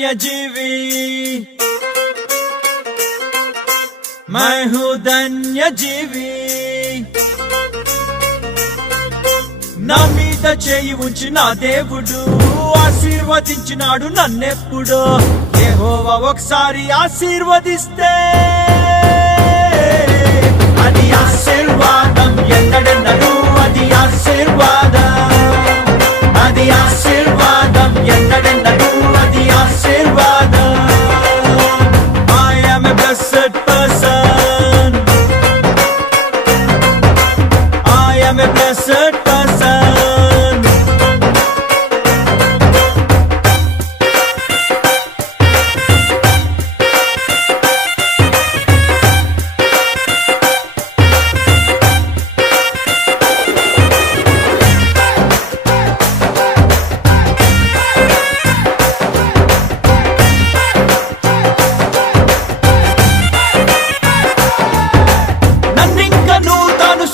धन्यजीवी, मैं हूँ धन्यजीवी। నా మీద చేయి ఉంచి నా దేవుడు ఆశీర్వదించినాడు నన్నెప్పుడు. యెహోవా ఒకసారి ఆశీర్వదిస్తే అది ఆశీర్వాదం, ఎన్నడెన్నడూ అది ఆశీర్వాదం, అది ఆశీర్వాదం, ఎన్నడెన్నడూ అది ఆశీర్వాదం. I am a blessed person, I am a blessed person.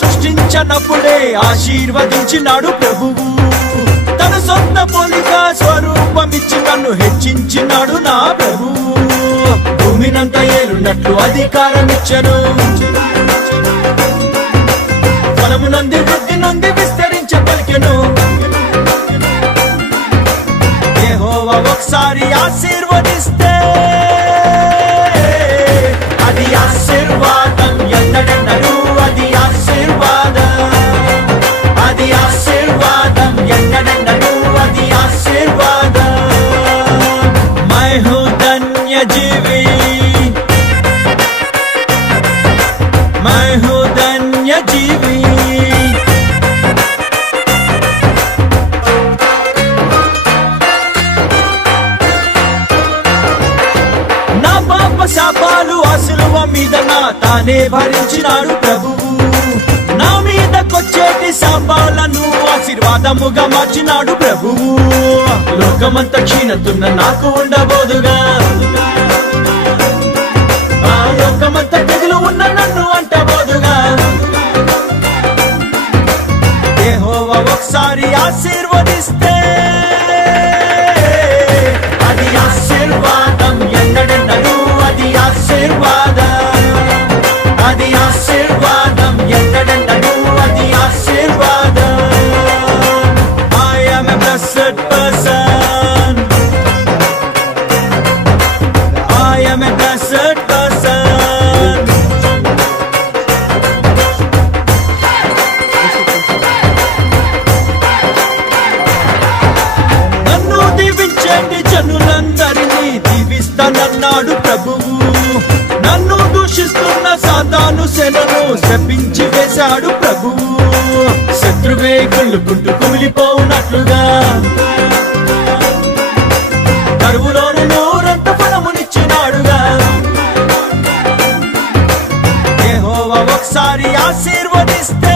సృష్టించినప్పుడే ఆశీర్వదించినాడు ప్రభువు. తన సొంత పోలిక స్వరూపమిచ్చి నన్ను హెచ్చించినాడు నా ప్రభువు. భూమినంత ఏలున్నట్లు అధికారం ఇచ్చను, ఫలము నంది వృద్ధి నుండి విస్తరించే పలికెను. యెహోవా ఒకసారి ఆశీర్వదిస్తే అది ఆశీర్వాదం, ఎన్నడెన్నడూ అది ఆశీర్వాదం, అది ఆశీర్వాదం, ఎన్నడెన్నడూ అది ఆశీర్వాదం. मैं हूँ धन्यजीवी, मैं हूँ धन्यजीवी। నా పాప శాపాలు అసులువ మీద నా తానే భరించినాడు ప్రభువు. నా మీదకొచ్చేటి శాపాలను ఆశీర్వాదముగా మార్చినాడు ప్రభువు. లోకమంత క్షీణతున్న నాకు ఉండబోదుగా, ఆ లోకమంత తెగులు ఉన్న నన్ను అంటబోదుగా. యెహోవా ఒకసారి ఆశీర్వదిస్తే అది ఆశీర్వాదం, ఎన్నడెన్నడూ అది ఆశీర్వాదం, అది ఆశీర్వాదం, ఎన్నడెన్నడూ అది ఆశీర్వాదం. I am a blessed person, I am a blessed person. నన్ను దీవించండి, జనులందరినీ దీవిస్తానన్నాడు ప్రభువు. నన్ను దూషిస్తున్న సాతాను సేనను శపించి వేశాడు ప్రభువు. శత్రువే కుళ్ళుకుంటూ కుమిలిపోవునట్లుగా కరువులోని నూరంత ఫలమునిచ్చినాడుగా. యెహోవా ఒకసారి ఆశీర్వదిస్తే